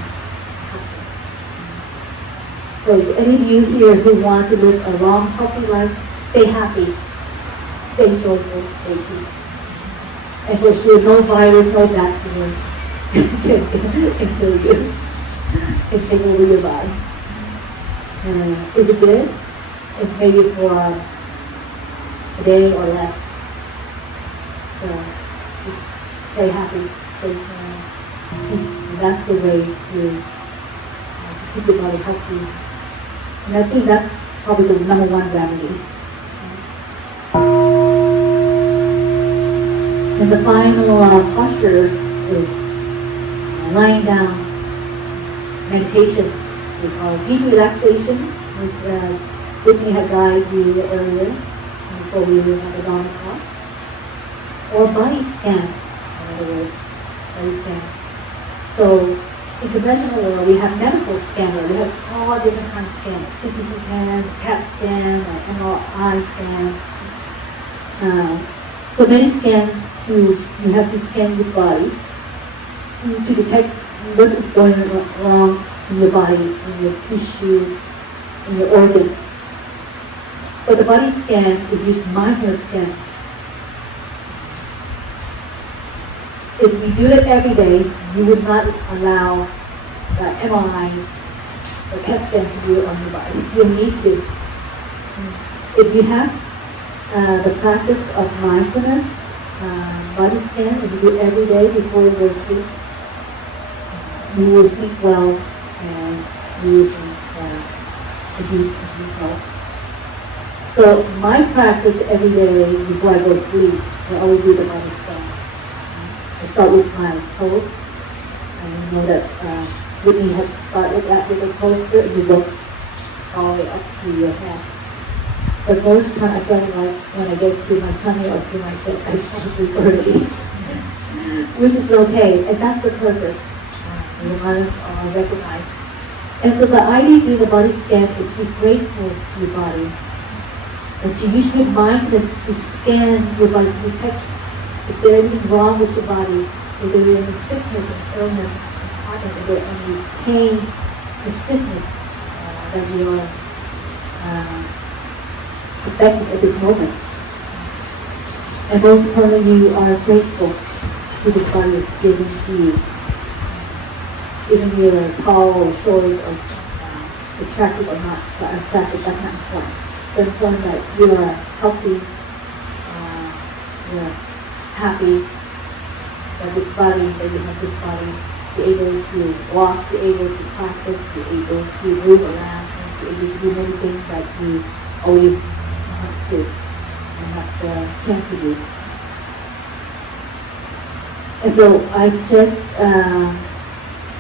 So if any of you here who want to live a long, healthy life, stay happy, stay joyful, stay peaceful. And for sure, no virus, no bacteria can kill you, can take over your body. If it did, it's maybe for a day or less. So just stay happy, stay peaceful. That's the way to keep your body healthy. And I think that's probably the number one remedy. And the final posture is lying down meditation. We call it deep relaxation, which Whitney had guided you earlier before we had the Dharma talk. Or body scan, in other words, body scan. So in conventional world, we have medical scanner. We have all different kinds of scans: CT scan, CAT scan, MRI scan. So many scans you have to scan your body to detect what is going wrong in your body, in your tissue, in your organs. But the body scan is used mindfulness scan. If we do it every day, you would not allow the MRI or CAT scan to do it on your body. You need to. If you have the practice of mindfulness, body scan, if you do it every day before you go to sleep, you will sleep well and you will sleep deep well. So my practice every day before I go to sleep, I always do the body scan. I start with my toes. And you know that Whitney has started that with the toes, and you look all the way up to your head. But most time I feel like when I get to my tummy or to my chest, I fall asleep early. Which is okay, and that's the purpose. You want to recognize. And so the idea being the body scan is to be grateful to your body. And to use your mindfulness to scan your body to detect if there's anything wrong with your body, if there's any sickness and illness, if there's any pain, the stiffness that you are affected at this moment. And most importantly, you are grateful to this body that's given to you. Even you're tall or short or attractive or not attractive, that's not important. It's important that you are healthy, you're happy that this body, that you have this body, to be able to walk, to be able to practice, to be able to move around, and to be able to do many things that you always want to and have the chance to do. And so I suggest,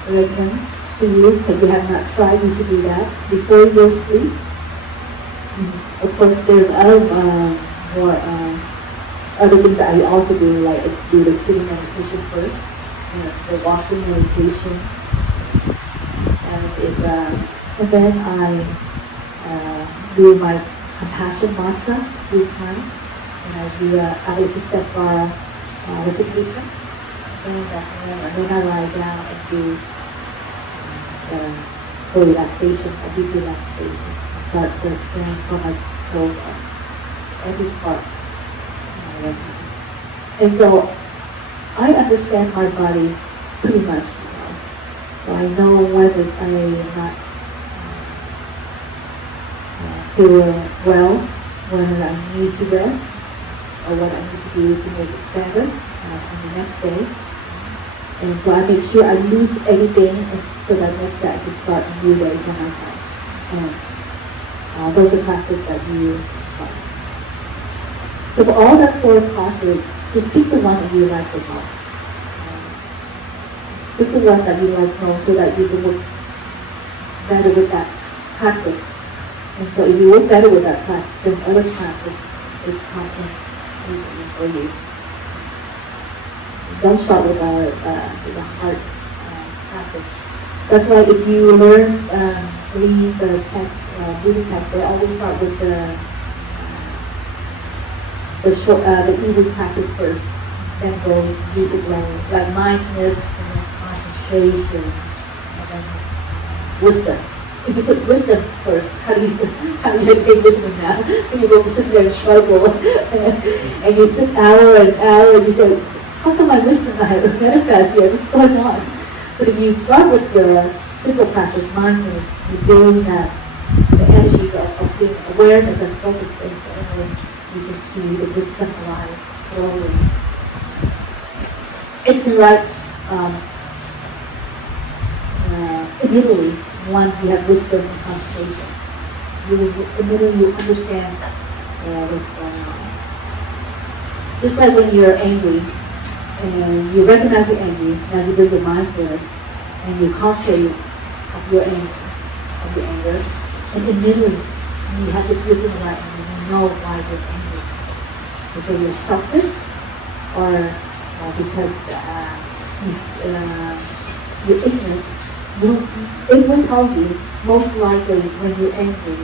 recommend to you, if you have not tried, you should do that before you go to sleep. Of course, there's other things that I also do, like I do the sitting meditation first, the walking meditation, and then I do my compassion mantra each time, and I do Avalokiteshvara recitation, and then I lie down and do for relaxation, a deep relaxation. I start the scan from my toes up, every part. And so I understand my body pretty much now. So I know when I am not feeling well, when I need to rest, or what I need to do to make it better on the next day. And so I make sure I lose everything, and so that next day I can start a new day for myself. And those are practices that you start. So for all that 4 classes, just pick the one that you like the most. Pick the one that you like most so that you can work better with that practice. And so if you work better with that practice, then other practice is coming easily for you. Don't start with a hard practice. That's why if you learn read the text, Buddhist text, they always start with the easiest practice first, then go deep with like mindfulness and then concentration and then wisdom. If you put wisdom first, how do you attain wisdom now? You go sit there and struggle, and you sit hour and hour, and you say, how come my wisdom not manifest here? What's going on? But if you start with your simple practice, mindfulness, you build that the energies of being awareness and focus, and then you can see the wisdom life flowing. It's been right immediately. One, you have wisdom and concentration. Immediately you understand what's going on. Just like when you're angry, and you recognize you're angry, now you bring your mindfulness, and you concentrate of your anger, and immediately you have this wisdom right, and you know why you're angry. Because you're selfish, or because you're ignorant. It will tell you, most likely when you're angry,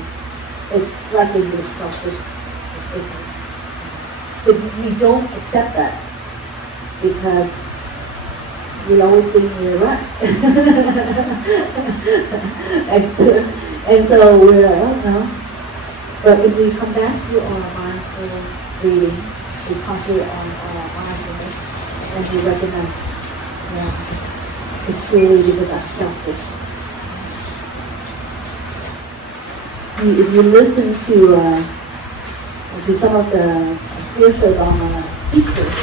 it's likely you're selfish and ignorant. But we don't accept that because we always think we're right. and so we're like, oh no. But if we come back to our mindful breathing, we concentrate on our mindfulness, and we recognize it's truly because I'm selfish. If you listen to some of the spiritual Dharma teachers,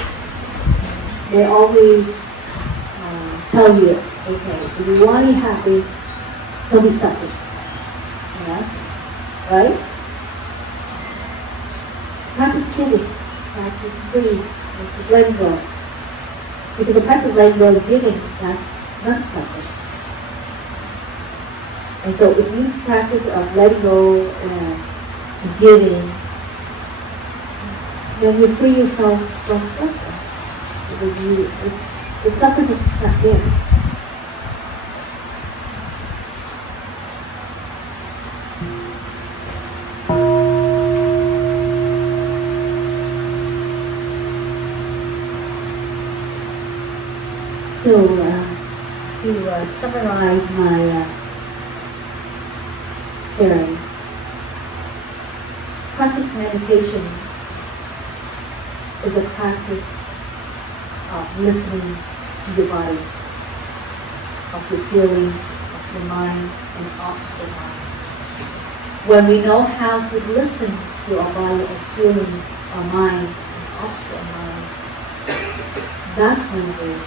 they always tell you, okay, if you want to be happy, don't be selfish. Yeah? Right? Practice giving, practice free, practice letting go. Because the practice of letting go and giving, that's not selfish. And so if you practice of letting go and giving, then you free yourself from suffering. Because the suffering is just not there. So, to summarize my sharing, practice meditation is a practice of listening to your body, of your feeling, of your mind, and of your mind. When we know how to listen to our body and feeling, our mind, and of our mind, that's when there's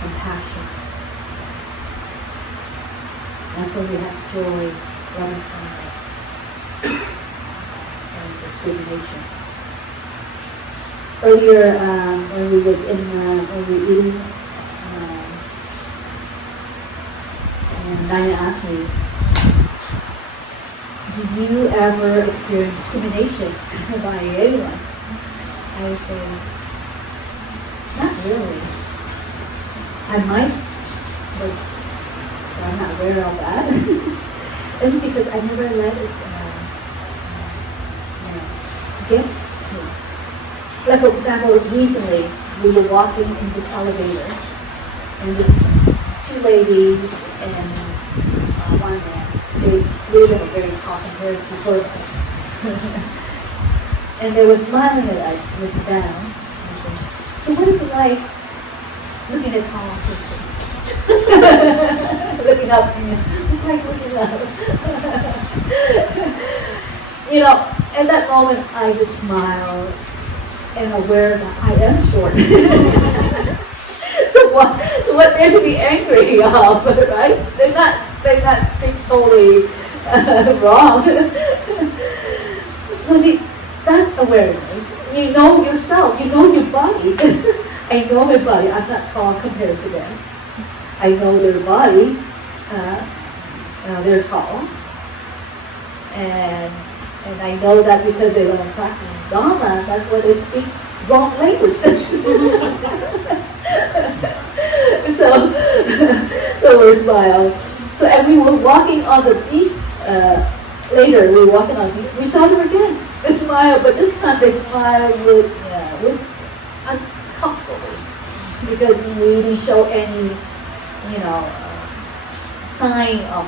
compassion. That's when we have joy, loving kindness, and discrimination. Earlier, when we were eating, and Naya asked me, "Did you ever experience discrimination by anyone?" I said, "Not really. I might, but I'm not aware of that." This is because I never let it get me. Like, for example, recently we were walking in this elevator, and these two ladies and one man, they live in a very tall compared to both of us. And they were smiling at us, looking down. And said, "So what is it like looking at tall people?" Looking up, it's like looking up. You know, at that moment I just smiled and aware that I am short. So what there to be angry of, right? They're not totally wrong. So see, that's awareness. You know yourself. You know your body. I know my body. I'm not tall compared to them. I know their body. They're tall, and I know that because they don't practice Dharma, that's why they speak wrong language. So we smile. So and we were walking on the beach. Later, we were walking on the beach. We saw them again. They smile, but this time they smile with uncomfortably because we didn't show any, sign of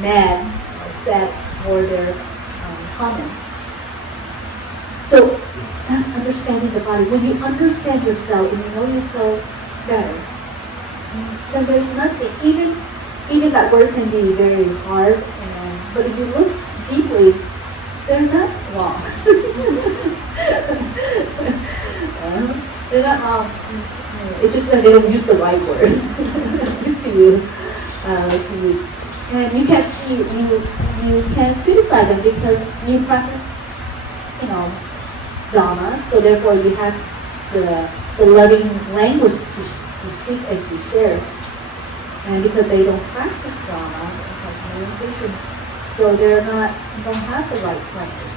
mad or sad for their comment. So that's understanding the body. When you understand yourself and you know yourself better, then there's nothing. Even that word can be very hard, but if you look deeply, they're not wrong. They're not wrong. It's just that they don't use the right word to you. And you can't criticize them because you practice, Dharma. So therefore, you have the loving language to speak and to share. And because they don't practice Dharma, meditation, so don't have the right language.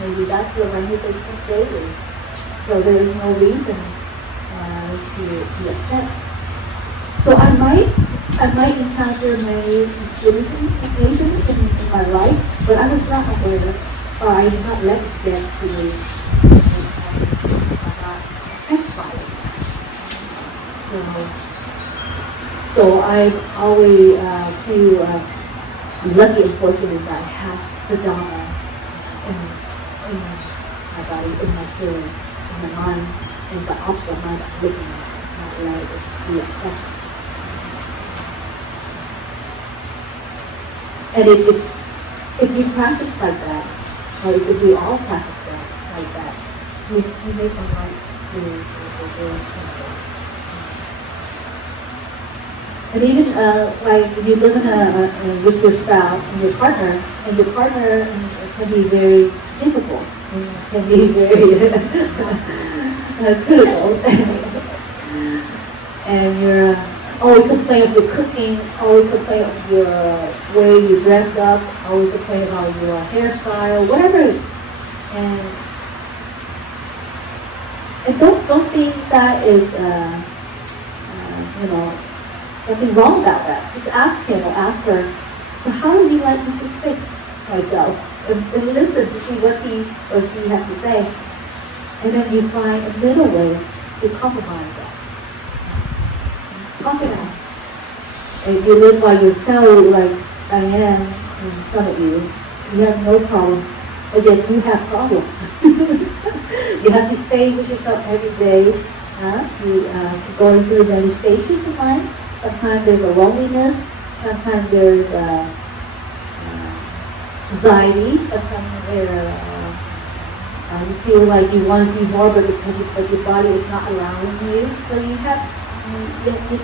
Maybe that's the language they speak daily. So there is no reason to be upset. So I might encounter many discrimination in my life, but I was not aware, or I did not let it get to me. I'm not affected by it. So I always feel lucky and fortunate that I have the Dharma in my body, in my feeling, in my mind, and the object of mind I'm looking at, not let it be affected. And if we practice like that, or if we all practice that like that, we make our lives very simple. And even like you live with your spouse and your partner can be very difficult, and can be very critical, and you're always complain of your cooking, always complain of your way you dress up, always complain about your hairstyle, whatever. And don't think that is nothing wrong about that. Just ask him or ask her, so how would you like me to fix myself? And listen to see what he or she has to say. And then you find a middle way to compromise that. Talk it out. If you live by yourself like I am in front of you, you have no problem. But yet you have problems. You have to face with yourself every day. Going through meditation sometimes. Sometimes there's a loneliness. Sometimes there's anxiety. Sometimes you feel like you want to do more, but your body is not allowing you. So you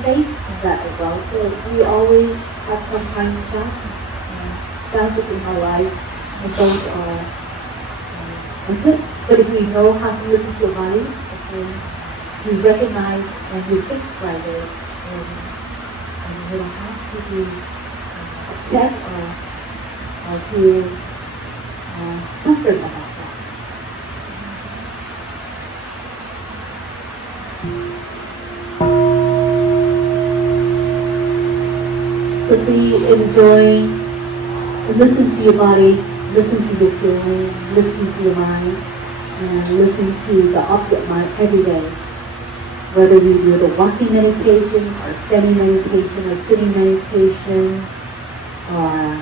face that as well. So we always have some kind of challenges in our life, and those are good. But if we know how to listen to our body, if we recognize and we fix right there, and we don't have to be upset or feel suffering about that. Simply enjoy, listen to your body, listen to your feeling, listen to your mind, and listen to the object mind every day. Whether you do the walking meditation, or standing meditation, or sitting meditation, or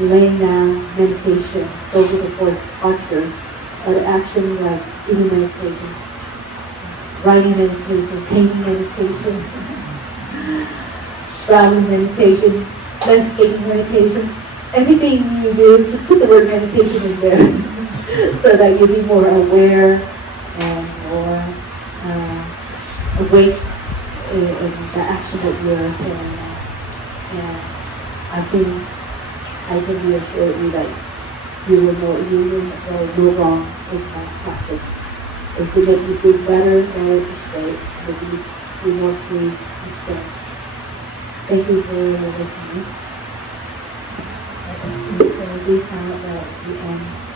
laying down meditation, those are the four postures. Other actions like eating meditation, writing meditation, painting meditation, sprouting meditation, landscaping meditation. Everything you do, just put the word meditation in there so that you'll be more aware weight in the action that you are carrying out. And I can reassure you that you will go wrong in that practice. It could make you feel better or to stay, maybe you more free to stay. Thank you for listening. So this is the end.